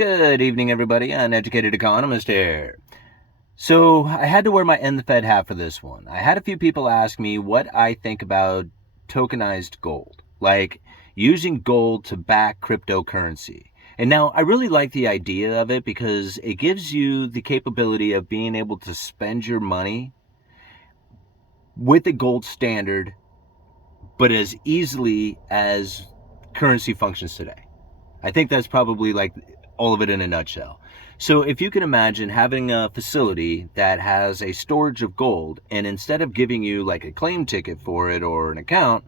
Good evening, everybody. Uneducated Economist here. So I had to wear my End the Fed hat for this one. I had a few people ask me what I think about tokenized gold, like using gold to back cryptocurrency. And now I really like the idea of it because it gives you the capability of being able to spend your money with a gold standard, but as easily as currency functions today. I think that's probably like all of it in a nutshell. So if you can imagine having a facility that has a storage of gold, and instead of giving you like a claim ticket for it or an account,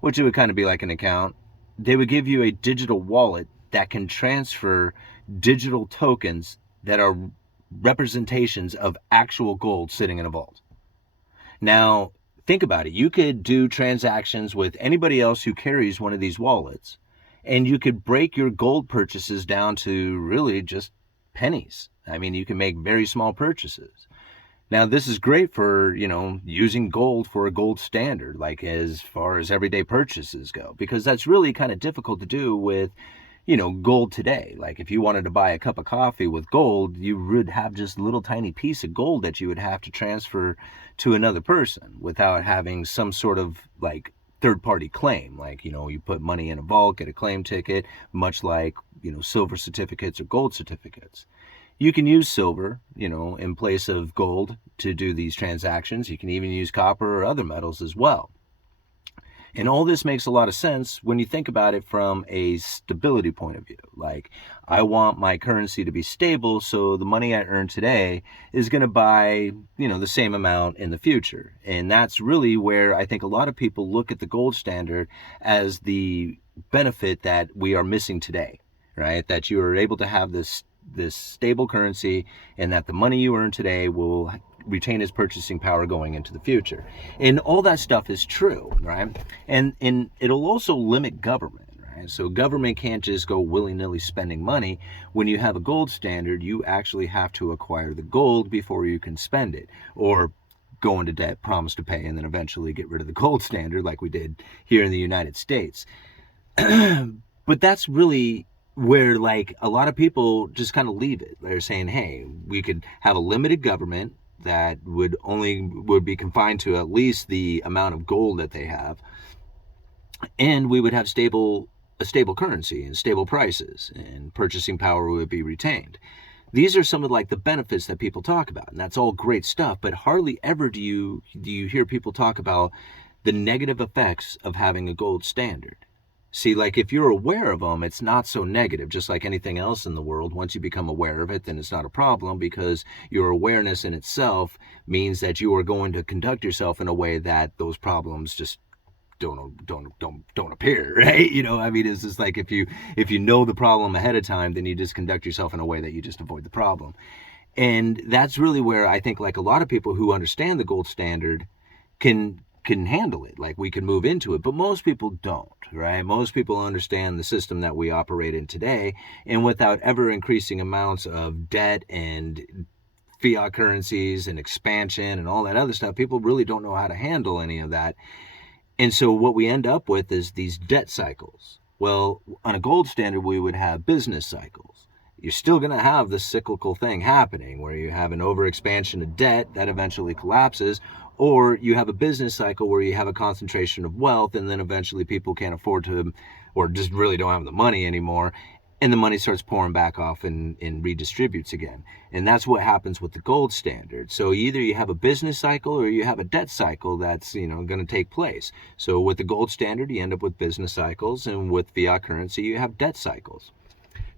which it would kind of be like an account, they would give you a digital wallet that can transfer digital tokens that are representations of actual gold sitting in a vault. Now, think about it. You could do transactions with anybody else who carries one of these wallets, and you could break your gold purchases down to really just pennies. I mean, you can make very small purchases. Now, this is great for, using gold for a gold standard, like as far as everyday purchases go, because that's really kind of difficult to do with, gold today. Like if you wanted to buy a cup of coffee with gold, you would have just a little tiny piece of gold that you would have to transfer to another person without having some sort of like third-party claim. Like, you put money in a vault, get a claim ticket, much like, silver certificates or gold certificates. You can use silver, in place of gold to do these transactions. You can even use copper or other metals as well. And all this makes a lot of sense when you think about it from a stability point of view. Like, I want my currency to be stable, so the money I earn today is going to buy, the same amount in the future. And that's really where I think a lot of people look at the gold standard as the benefit that we are missing today, right? That you are able to have this stable currency, and that the money you earn today will retain its purchasing power going into the future. And all that stuff is true, right? And it'll also limit government, right? So government can't just go willy-nilly spending money. When you have a gold standard, you actually have to acquire the gold before you can spend it, or go into debt, promise to pay, and then eventually get rid of the gold standard like we did here in the United States. But that's really where like a lot of people just kind of leave it. They're saying, hey, we could have a limited government that would be confined to at least the amount of gold that they have, and we would have a stable currency and stable prices, and purchasing power would be retained. These are some of like the benefits that people talk about, and that's all great stuff, but hardly ever do you hear people talk about the negative effects of having a gold standard. See, like if you're aware of them, it's not so negative, just like anything else in the world. Once you become aware of it, then it's not a problem, because your awareness in itself means that you are going to conduct yourself in a way that those problems just don't appear, right? I mean, it's just like if you know the problem ahead of time, then you just conduct yourself in a way that you just avoid the problem. And that's really where I think like a lot of people who understand the gold standard can handle it. Like we can move into it, but most people don't, right? Most people understand the system that we operate in today, and without ever increasing amounts of debt and fiat currencies and expansion and all that other stuff, people really don't know how to handle any of that. And so what we end up with is these debt cycles. Well, on a gold standard, we would have business cycles. You're still going to have this cyclical thing happening where you have an overexpansion of debt that eventually collapses, or you have a business cycle where you have a concentration of wealth, and then eventually people can't afford to, or just really don't have the money anymore, and the money starts pouring back off and redistributes again. And that's what happens with the gold standard. So either you have a business cycle or you have a debt cycle that's going to take place. So with the gold standard, you end up with business cycles, and with fiat currency, you have debt cycles.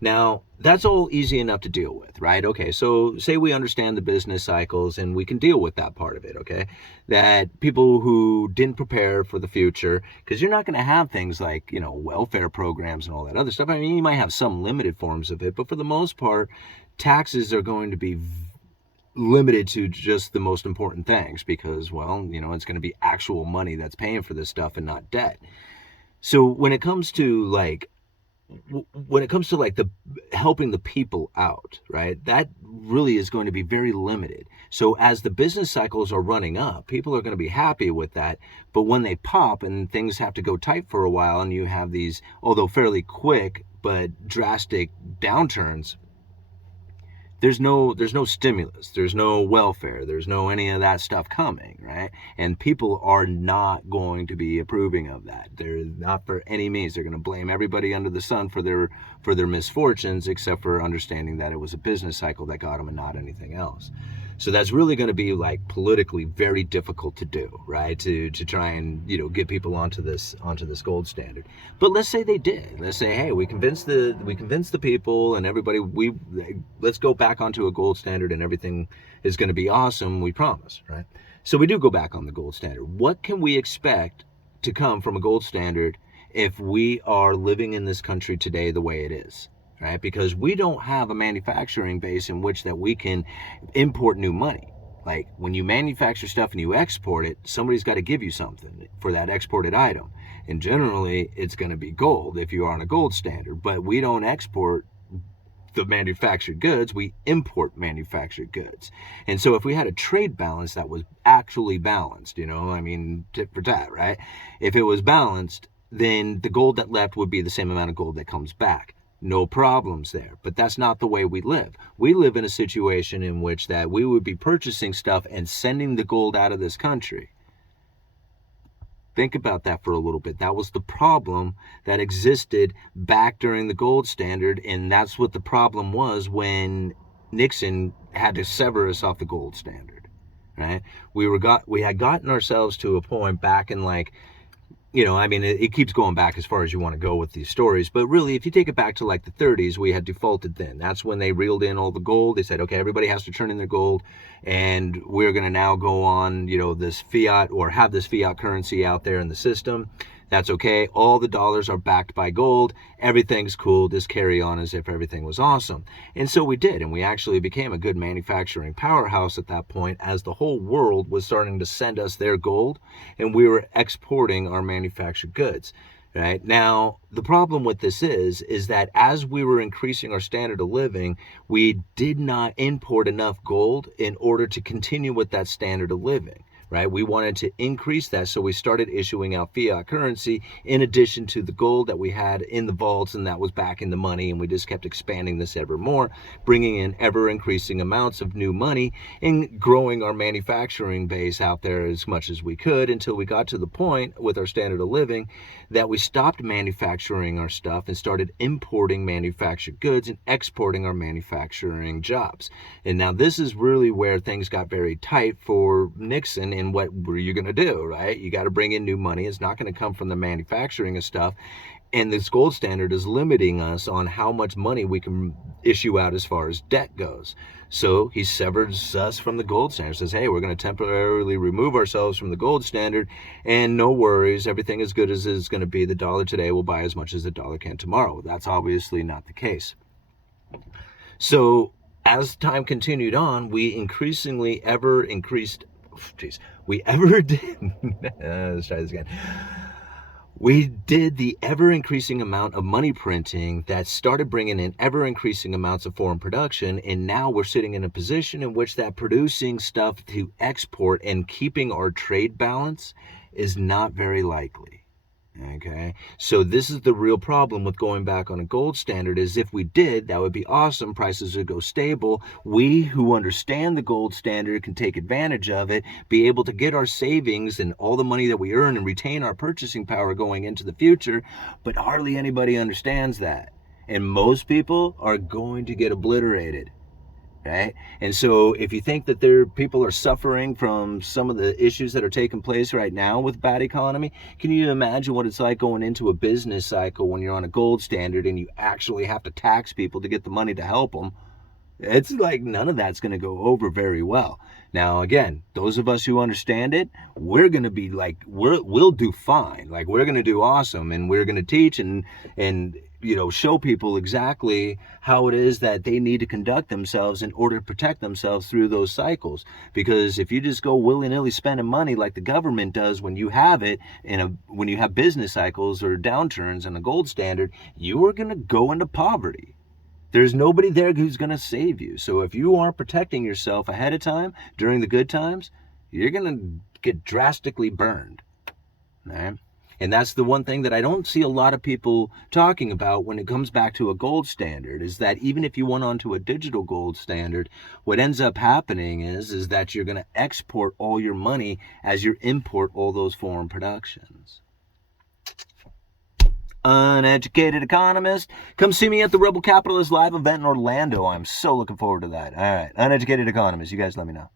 Now, that's all easy enough to deal with, right? Okay, so say we understand the business cycles and we can deal with that part of it, okay? That people who didn't prepare for the future, because you're not going to have things like, welfare programs and all that other stuff. I mean, you might have some limited forms of it, but for the most part, taxes are going to be limited to just the most important things because, well, it's going to be actual money that's paying for this stuff and not debt. So when it comes to like the helping the people out, right, that really is going to be very limited. So as the business cycles are running up, people are going to be happy with that. But when they pop and things have to go tight for a while, and you have these, although fairly quick but drastic downturns, there's no stimulus, there's no welfare, there's no any of that stuff coming, right? And people are not going to be approving of that. They're not for any means. They're going to blame everybody under the sun for their misfortunes, except for understanding that it was a business cycle that got them and not anything else. So that's really going to be like politically very difficult to do, right? To try and get people onto this gold standard. But let's say they did. Let's say, hey, we convinced the people and everybody. Let's go back onto a gold standard and everything is going to be awesome. We promise, right? So we do go back on the gold standard. What can we expect to come from a gold standard if we are living in this country today the way it is? Right? Because we don't have a manufacturing base in which that we can import new money. Like when you manufacture stuff and you export it, somebody's got to give you something for that exported item. And generally, it's going to be gold if you are on a gold standard. But we don't export the manufactured goods, we import manufactured goods. And so if we had a trade balance that was actually balanced, tit for tat, right? If it was balanced, then the gold that left would be the same amount of gold that comes back. No problems there. But that's not the way we live. We live in a situation in which that we would be purchasing stuff and sending the gold out of this country. Think about that for a little bit. That was the problem that existed back during the gold standard, and that's what the problem was when Nixon had to sever us off the gold standard, right? We had gotten ourselves to a point back in it keeps going back as far as you want to go with these stories. But really, if you take it back to like the 30s, we had defaulted then. That's when they reeled in all the gold. They said, okay, everybody has to turn in their gold. And we're going to now go on, this fiat or have this fiat currency out there in the system. That's okay. All the dollars are backed by gold. Everything's cool. Just carry on as if everything was awesome. And so we did. And we actually became a good manufacturing powerhouse at that point as the whole world was starting to send us their gold and we were exporting our manufactured goods. Right now, the problem with this is that as we were increasing our standard of living, we did not import enough gold in order to continue with that standard of living. Right? We wanted to increase that, so we started issuing out fiat currency in addition to the gold that we had in the vaults, and that was back in the money, and we just kept expanding this ever more, bringing in ever increasing amounts of new money and growing our manufacturing base out there as much as we could until we got to the point with our standard of living that we stopped manufacturing our stuff and started importing manufactured goods and exporting our manufacturing jobs. And now this is really where things got very tight for Nixon. And what were you going to do, right? You got to bring in new money. It's not going to come from the manufacturing of stuff. And this gold standard is limiting us on how much money we can issue out as far as debt goes. So he severs us from the gold standard, says, hey, we're going to temporarily remove ourselves from the gold standard, and no worries, everything is good as it's going to be. The dollar today will buy as much as the dollar can tomorrow. That's obviously not the case. So as time continued on, we increasingly ever increased let's try this again. We did the ever-increasing amount of money printing that started bringing in ever-increasing amounts of foreign production, and now we're sitting in a position in which that producing stuff to export and keeping our trade balance is not very likely. Okay, so this is the real problem with going back on a gold standard. Is if we did, that would be awesome. Prices would go stable. We who understand the gold standard can take advantage of it, be able to get our savings and all the money that we earn and retain our purchasing power going into the future. But hardly anybody understands that. And most people are going to get obliterated. Right? And so if you think that people are suffering from some of the issues that are taking place right now with bad economy, can you imagine what it's like going into a business cycle when you're on a gold standard and you actually have to tax people to get the money to help them? It's like none of that's going to go over very well. Now, again, those of us who understand it, we're going to be like, we'll do fine. Like, we're going to do awesome, and we're going to teach and show people exactly how it is that they need to conduct themselves in order to protect themselves through those cycles. Because if you just go willy-nilly spending money like the government does when you have it, when you have business cycles or downturns in a gold standard, you are going to go into poverty. There's nobody there who's going to save you. So if you aren't protecting yourself ahead of time during the good times, you're going to get drastically burned. Right? And that's the one thing that I don't see a lot of people talking about when it comes back to a gold standard, is that even if you went onto a digital gold standard, what ends up happening is that you're going to export all your money as you import all those foreign productions. Uneducated Economist. Come see me at the Rebel Capitalist Live event in Orlando. I'm so looking forward to that. All right, Uneducated Economist. You guys let me know.